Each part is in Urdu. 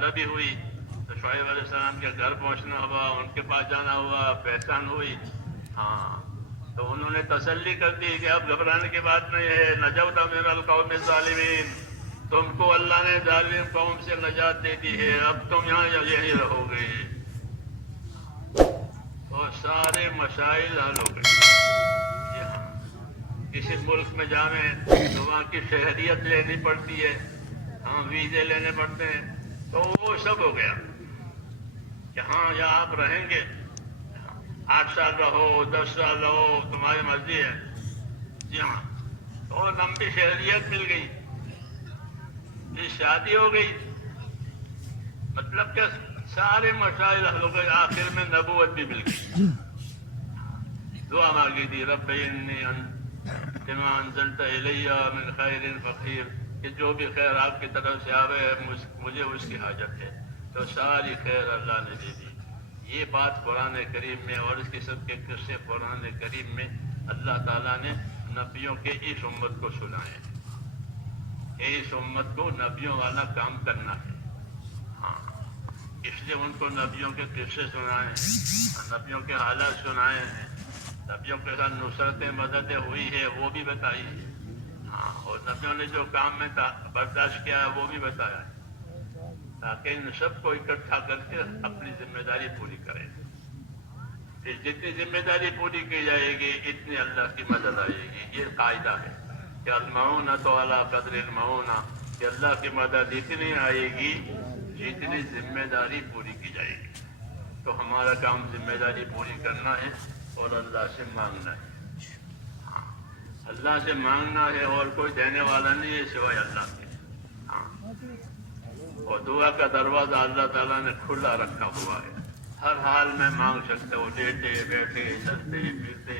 طلبی ہوئی تو شعیب علیہ السلام کے گھر پہنچنا ہوا، ان کے پاس جانا ہوا، پہچان ہوئی. ہاں تو انہوں نے تسلی کر دی کہ اب گھبرانے کی بات نہیں ہے. نجوت من القوم الظالمین، تم کو اللہ نے ظالم قوم سے نجات دے دی ہے، اب تم یہاں یہی رہو گے. اور سارے مسائل حل ہو گئے. کسی ملک میں جاویں تو وہاں کی شہریت لینی پڑتی ہے، ہاں ویزے لینے پڑتے ہیں، تو وہ سب ہو گیا کہ ہاں یہاں آپ رہیں گے، 8 سال رہو، 10 سال رہو، تمہاری مرضی ہے. جی ہاں، تو لمبی شہریت مل گئی، پھر شادی ہو گئی، مطلب کہ سارے مسائل حل ہو گئے. آخر میں نبوت بھی مل گئی. دعا مانگی تھی، رب انی بما انزلت الی من خیر فقیر، کہ جو بھی خیر آپ کی طرف سے آوے مجھے اس کی حاجت ہے. تو ساری خیر اللہ نے دے دی. یہ بات قرآن کریم میں اور اس قسم کے قصے قرآن کریم میں اللہ تعالیٰ نے نبیوں کے اس امت کو سنائے. اس امت کو نبیوں والا کام کرنا ہے. ہاں اس لیے ان کو نبیوں کے قصے سنائے ہیں، نبیوں کے حالات سنائے ہیں، نبیوں کے ساتھ نصرتیں مددیں ہوئی ہے وہ بھی بتائی ہے. ہاں اور نبیوں نے جو کام میں برداشت کیا ہے وہ بھی بتایا ہے، تاکہ ان سب کو اکٹھا کر کے اپنی ذمہ داری پوری کریں. پھر جتنی ذمہ داری پوری کی جائے گی اتنی اللہ کی مدد آئے گی. یہ قاعدہ ہے کہ المعونۃ علی قدر المعونہ، کہ اللہ کی مدد اتنی آئے گی جتنی ذمہ داری پوری کی جائے گی. تو ہمارا کام ذمہ داری پوری کرنا ہے اور اللہ سے مانگنا ہے. ہاں اللہ سے مانگنا ہے، اور کوئی دینے والا نہیں ہے سوائے اللہ کے. ہاں اور دعا کا دروازہ اللہ تعالیٰ نے کھلا رکھا ہوا ہے. ہر حال میں مانگ سکتے ہو، لیٹے بیٹھے چلتے پھرتے،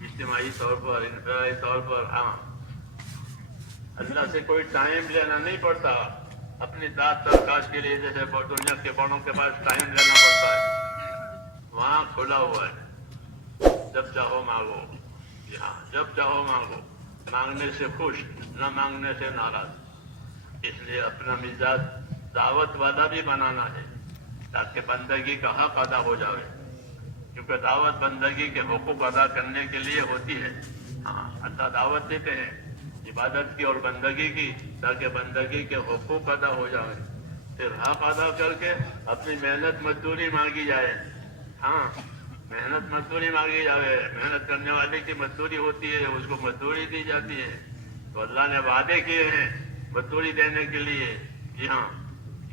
اجتماعی طور پر، انفرادی طور پر. ہاں اللہ سے کوئی ٹائم لینا نہیں پڑتا. اپنی داد درخواست کے لیے جیسے دنیا کے بڑوں کے پاس ٹائم لینا پڑتا ہے، وہاں کھلا ہوا ہے. جب چاہو مانگو. جی ہاں جب چاہو مانگو، مانگنے سے خوش، نہ مانگنے سے ناراض. اس لیے اپنا مزاج دعوت والا بھی بنانا ہے تاکہ بندگی کا حق ادا ہو جائے. کیونکہ دعوت بندگی کے حقوق ادا کرنے کے لیے ہوتی ہے. ہاں اللہ دعوت دیتے ہیں عبادت کی اور بندگی کی، تاکہ بندگی کے حقوق ادا ہو جائے. پھر حق ادا کر کے اپنی محنت مزدوری مانگی جائے. ہاں محنت مزدوری مانگی جائے، محنت کرنے والے کی مزدوری ہوتی ہے، اس کو مزدوری دی جاتی ہے. تو اللہ نے وعدے کیے ہیں مزدوری دینے کے لیے. جی ہاں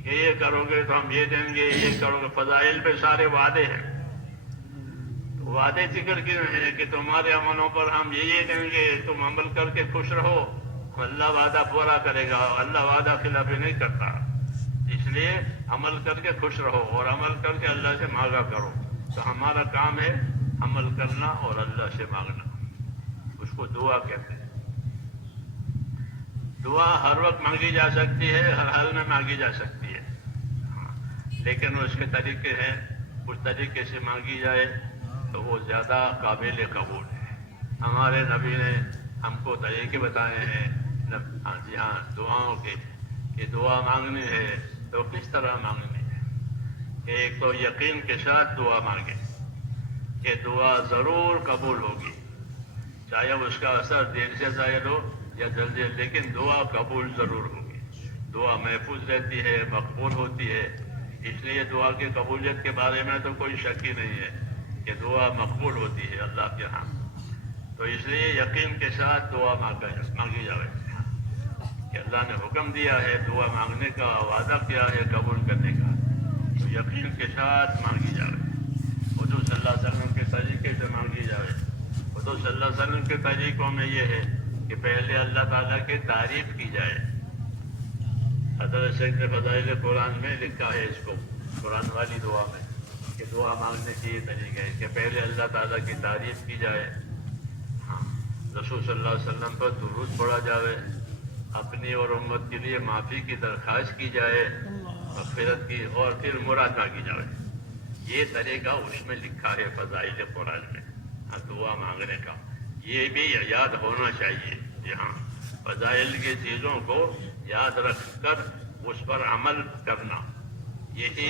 کہ یہ کرو گے تو ہم یہ دیں گے، یہ کرو گے. فضائل پہ سارے وعدے ہیں. وعدے ذکر کیے ہیں کہ تمہارے عملوں پر ہم یہ دیں گے، تم عمل کر کے خوش رہو. اللہ وعدہ پورا کرے گا، اللہ وعدہ خلافی نہیں کرتا. اس لیے عمل کر کے خوش رہو اور عمل کر کے اللہ سے مانگا کرو. تو ہمارا کام ہے عمل کرنا اور اللہ سے مانگنا. اس کو دعا کہتے ہیں. دعا ہر وقت مانگی جا سکتی ہے، ہر حال میں مانگی جا سکتی ہے. لیکن اس کے طریقے ہیں، اس طریقے سے مانگی جائے تو وہ زیادہ قابل قبول ہے. ہمارے نبی نے ہم کو طریقے بتائے ہیں. جی ہاں دعاؤں کے، کہ دعا مانگنی ہے تو کس طرح مانگنی ہے. کہ ایک تو یقین کے ساتھ دعا مانگے کہ دعا ضرور قبول ہوگی، چاہے اس کا اثر دیر سے ظاہر ہو یا جلدی، لیکن دعا قبول ضرور ہوگی. دعا محفوظ رہتی ہے، مقبول ہوتی ہے. اس لیے دعا کی قبولیت کے بارے میں تو کوئی شک ہی نہیں ہے کہ دعا مقبول ہوتی ہے اللہ کے ہاں. تو اس لیے یقین کے ساتھ دعا مانگی جائے کہ اللہ نے حکم دیا ہے دعا مانگنے کا، وعدہ کیا ہے قبول کرنے کا، تو یقین کے ساتھ مانگی جائے. حضور صلی اللہ علیہ وسلم کے طریقے سے مانگی جائے. حضور صلی اللہ علیہ وسلم کے طریقوں میں یہ ہے کہ پہلے اللہ تعالیٰ کی تعریف کی جائے. حضرت شیخ نے فضائل قرآن میں لکھا ہے اس کو، قرآن والی دعا میں، کہ دعا مانگنے کے یہ طریقہ ہے کہ پہلے اللہ تعالیٰ کی تعریف کی جائے. ہاں رسول صلی اللہ علیہ وسلم پر درود پڑھا جائے، اپنی اور امت کے لیے معافی کی درخواست کی جائے، مغفرت کی، اور پھر مراد مانگی جائے. یہ طریقہ اس میں لکھا ہے فضائل قرآن میں دعا مانگنے کا. یہ بھی یاد ہونا چاہیے. جی ہاں فضائل کی چیزوں کو یاد رکھ کر اس پر عمل کرنا. یہی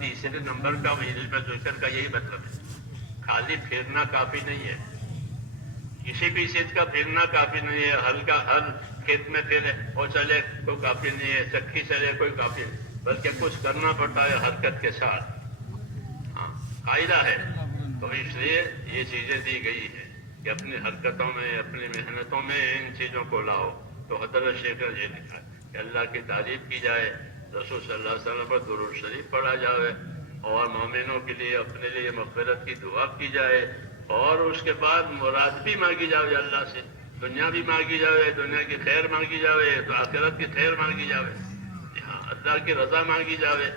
تیسرے نمبر کا علم ذکر کا یہی مطلب ہے. خالی پھرنا کافی نہیں ہے، کسی بھی چیز کا پھرنا کافی نہیں ہے. ہلکا ہل کھیت میں پھرے اور چلے تو کافی نہیں ہے، چکی چلے کوئی کافی نہیں، بلکہ کچھ کرنا پڑتا ہے حرکت کے ساتھ. ہاں قاعدہ ہے. تو اس لیے یہ چیزیں دی گئی ہیں کہ اپنی حرکتوں میں اپنی محنتوں میں ان چیزوں کو لاؤ. تو حضرت شیخ نے یہ لکھا کہ اللہ کی تعریف کی جائے، رسول صلی اللہ علیہ وسلم پر درود شریف پڑھا جائے، اور مومنوں کے لیے اپنے لیے مغفرت کی دعا کی جائے، اور اس کے بعد مراد بھی مانگی جائے اللہ سے. دنیا بھی مانگی جائے، دنیا کی خیر مانگی جائے، تو آخرت کی خیر مانگی جائے. ہاں اللہ کی رضا مانگی جائے.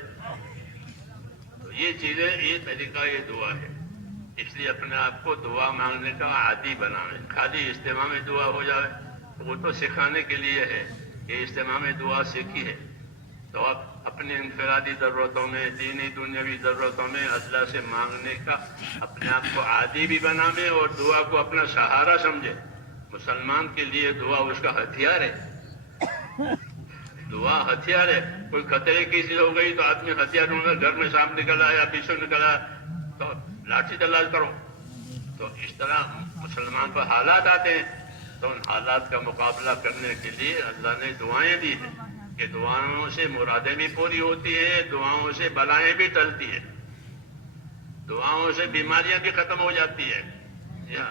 تو یہ چیزیں، یہ طریقہ یہ دعا ہے. اس لیے اپنے آپ کو دعا مانگنے کا عادی بنائیں. خالی اجتماع میں دعا ہو جائے وہ تو سکھانے کے لیے ہے، یہ اجتماع میں دعا سیکھی ہے. تو آپ اپنی انفرادی ضرورتوں میں، دینی دنیاوی ضرورتوں میں اللہ سے مانگنے کا اپنے آپ کو عادی بھی بناویں، اور دعا کو اپنا سہارا سمجھے. مسلمان کے لیے دعا اس کا ہتھیار ہے. دعا ہتھیار ہے. کوئی خطرے کی چیز ہو گئی تو آدمی ہتھیار ڈھونڈ کر گھر میں سامنے نکل آیا، پیچھے نکل آیا تو لاٹھی تلوار کرو. تو اس طرح مسلمان پر حالات آتے ہیں، تو ان حالات کا مقابلہ کرنے کے لیے اللہ نے دعائیں دی ہیں کہ دعاؤں سے مرادیں بھی پوری ہوتی ہیں، دعاؤں سے بلائیں بھی ٹلتی ہیں، دعاؤں سے بیماریاں بھی ختم ہو جاتی ہے،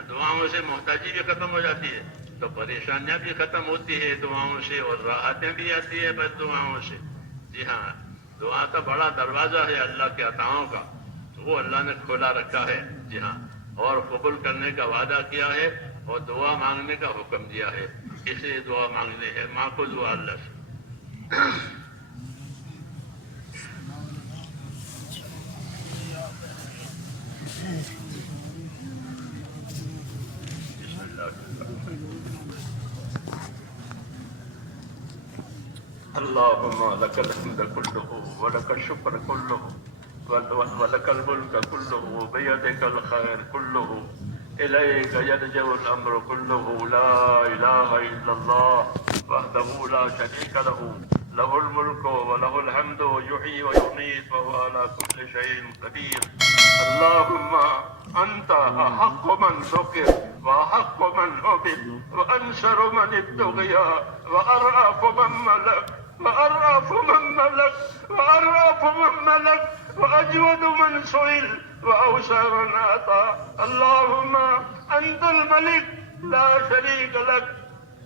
دعاؤں سے محتاجی بھی ختم ہو جاتی ہے، تو پریشانیاں بھی ختم ہوتی ہے دعاؤں سے، اور راحتیں بھی آتی ہے بس دعاؤں سے. جی ہاں، دعا کا بڑا دروازہ ہے اللہ کے عطاؤں کا، وہ اللہ نے کھولا رکھا ہے. جی ہاں، اور قبول کرنے کا وعدہ کیا ہے، اور دعا مانگنے کا حکم دیا ہے. اس لیے دعا مانگنی ہے، ماں کو دعا اللہ سے. اللهم لك الحمد كله ولك الشكر كله ولك الملك كله بيدك الخير كله إليك يرجع الأمر كله. لا إله إلا الله وحده لا شريك له، له الملك وله الحمد يحيي ويميت وهو على كل شيء قدير. اللهم أنت أحق من ذكر وأحق من عبد وأنصر من ابتغي وأرأف من ملك وأرأف من ملك وأرأف من ملك وأجود من سئل وأوسع من أعطى. اللهم أنت الملك لا شريك لك،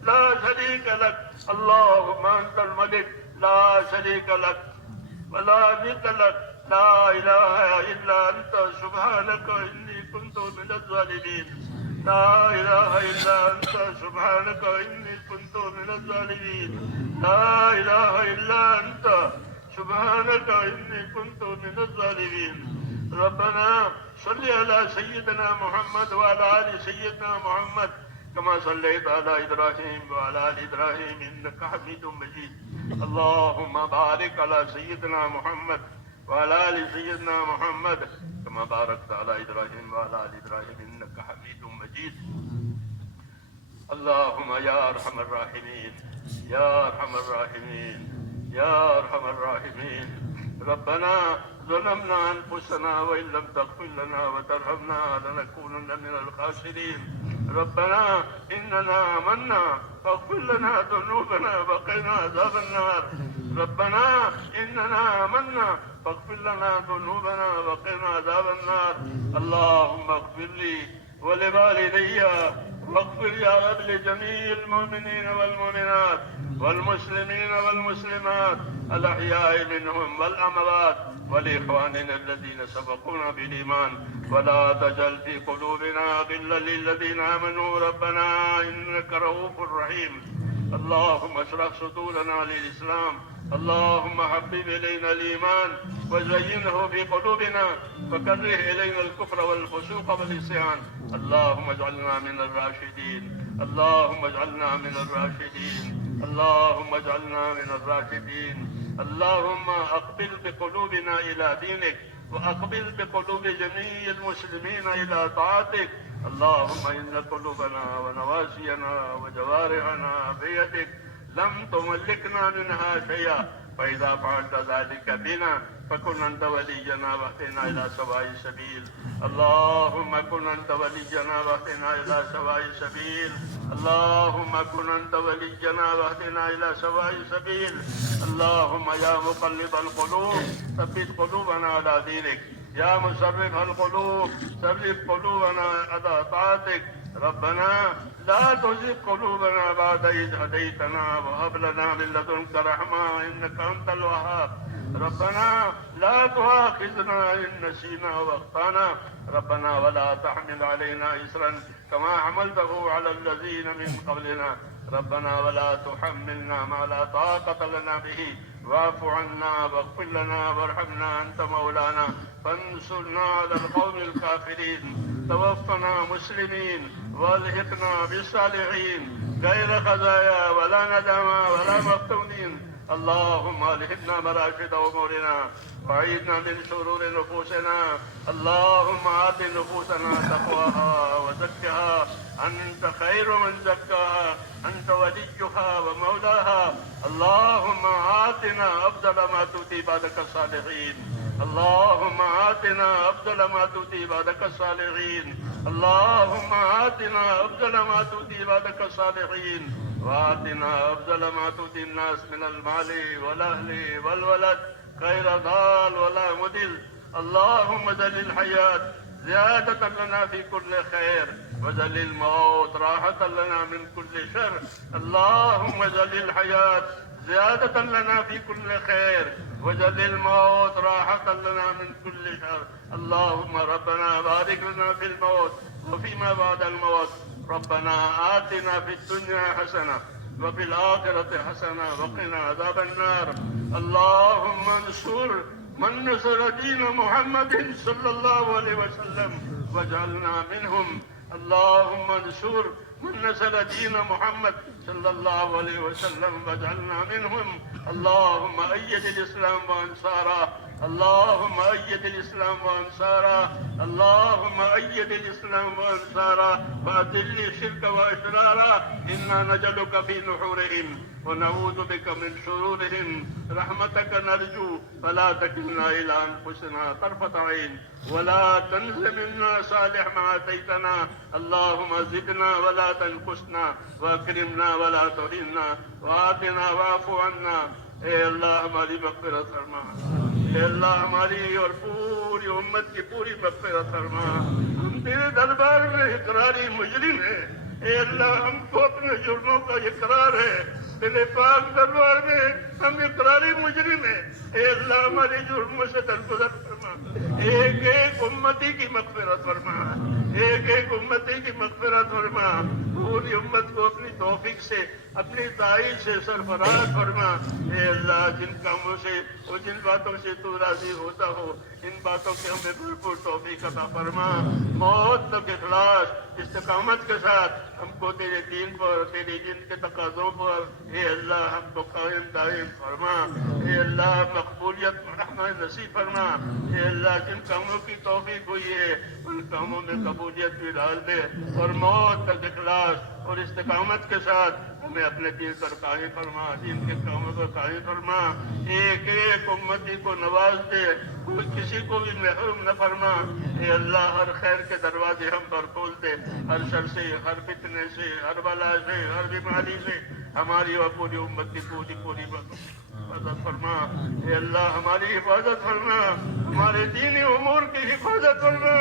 لا شريك لك. اللهم أنت الملك لا شريك لك ولا ند لك. لا إله إلا أنت سبحانك إني كنت من الظالمين. لا إله إلا أنت سبحانك إني كنت من الظالمين. لا إله إلا أنت سبحانك إني كنت من الظالمين. ربنا صل على سيدنا محمد وعلى آل سيدنا محمد كما صليت على إبراهيم وعلى آل إبراهيم إنك حميد مجيد. اللهم بارك على سيدنا محمد وعلى آل سيدنا محمد كما باركت على إبراهيم وعلى آل إبراهيم إنك حميد مجيد. اللهم يا أرحم الراحمين، يا أرحم الراحمين، يا أرحم الراحمين. ربنا ظلمنا أنفسنا وإن لم تغفر لنا وترحمنا لنكونن من الخاسرين. ربنا إننا آمنا فاغفر لنا ذنوبنا وقنا عذاب النار. ربنا إننا آمنا فاغفر لنا ذنوبنا وقنا عذاب النار. اللهم اغفر لي ولوالدي واغفر يا رب لجميع المؤمنين والمؤمنات والمسلمين والمسلمات الأحياء منهم والأموات ولإخواننا الذين سبقونا بالإيمان. ولا تجعل في قلوبنا غلا للذين آمنوا ربنا إنك رؤوف رحيم. اللهم اشرح صدورنا للإسلام. اللهم حبب إلينا الإيمان وزينه في قلوبنا وكره إلينا الكفر والفسوق والعصيان. اللهم اجعلنا من الراشدين. اللهم اجعلنا من الراشدين. اللهم اجعلنا من الراشدين. اللهم أقبل بقلوبنا إلى دينك وأقبل بقلوب جميع المسلمين إلى طاعتك. اللهم إن قلوبنا ونواسينا وجوارحنا بيدك لم تملكنا منها شيئا، فإذا فعلت ذلك بنا فكن أنت ولينا واهدنا إلى سواء السبيل. اللهم كن أنت ولينا واهدنا إلى سواء السبيل. اللهم كن أنت ولينا واهدنا إلى سواء السبيل. اللهم يا مقلب القلوب ثبت قلوبنا على دينك. يا مصرف القلوب صرف قلوبنا على طاعتك. ربنا لا تزغ قلوبنا بعد إذ هديتنا وهب لنا من لدنك رحمة إنك أنت الوهاب. ربنا لا تؤاخذنا إن نسينا واخطأنا. ربنا ولا تحمل علينا إصرا كما حملته على الذين من قبلنا. ربنا ولا تحملنا ما لا طاقة لنا به واعف عنا واغفر لنا وارحمنا أنت مولانا فانصرنا على القوم الكافرين. توفنا مسلمين والحقنا بالصالحين غير خزايا ولا ندما ولا مفتونين. اللهم الهمنا مراشد امورنا وعيدنا من شرور نفوسنا. اللهم آت نفوسنا تقواها وزكها أنت خير من زكاها أنت وليها ومولاها. اللهم آتنا أفضل ما تؤتي عبادك الصالحين. اللهم آتنا أفضل ما تؤتي عبادك الصالحين. اللهم آتنا أفضل ما تؤتي عبادك الصالحين وآتنا أفضل ما تؤتي الناس من المال والأهل والولد غير ضال ولا مضل. اللهم اجعل الحياة زيادة لنا في كل خير واجعل الموت راحة لنا من كل شر. اللهم اجعل الحياة زيادة لنا في كل خير واجعل الموت راحة لنا من كل شر. اللهم ربنا بارك لنا في الموت وفيما بعد الموت. ربنا آتنا في الدنيا حسنة وفي الآخرة حسنة وقنا عذاب النار. اللهم انصر من نصر دين محمد صلى الله عليه وسلم واجعلنا منهم. اللهم انصر من نصر دين محمد صلى الله عليه وسلم واجعلنا منهم. اللهم أيد الإسلام وأنصاره. اللهم أيد الإسلام وأنصاره. اللهم أيد الإسلام وأنصاره وأذل الشرك وأشراره. إنا نجعلك في نحورهم ونعوذ بك من شرورهم. رحمتك نرجو فلا تكلنا إلى أنفسنا طرفة عين ولا تنس منا صالح ما أتيتنا. اللهم زدنا ولا تنقصنا واكرمنا ولا تهنا وآتنا واعف عنا. اے اللہ ہماری مغفرت فرما. اے اللہ ہماری اور پوری امت کی پوری مغفرت فرما. ہم تیرے دربار میں اقراری مجرم ہیں. اے اللہ ہم کو اپنے جرموں کا اقرار ہے. تیرے پاک دربار میں ہم اقراری مجرم ہیں. اے اللہ ہمارے جرموں سے درگزر فرما. ایک ایک امتی کی مغفرت فرما. ایک ایک امتی کی مغفرت فرما. پوری امت کو اپنی توفیق سے اپنی تائید سے سرفراز فرما. اے اللہ جن کاموں سے اور جن باتوں سے تو راضی ہوتا ہو ان باتوں کے ہمیں بھرپور توفیق عطا فرما. موت تک اخلاص استقامت کے ساتھ ہم کو تیرے دین پر تیرے دین کے تقاضوں پر اے اللہ ہم کو قائم دائم فرما. اے اللہ مقبولیت رحمت نصیب فرما. اے اللہ جن کاموں کی توفیق ہوئی ہے ان کاموں میں قبولیت بھی ڈال دے اور موت تک اخلاص اور استقامت کے ساتھ ہمیں اپنے دین پر قائم فرما. دین کے کاموں پر قائم فرما. ایک ایک امتی کو نواز دے. کوئی کسی کو بھی محروم نہ فرما. اے اللہ ہر خیر کے دروازے ہم پر کھول دے. ہر شر سے ہر فتنے سے ہر بلا سے ہر بیماری سے ہماری اور پوری امت کی پوری حفاظت فرما. اے اللہ ہماری حفاظت فرما. ہمارے دینی امور کی حفاظت فرما.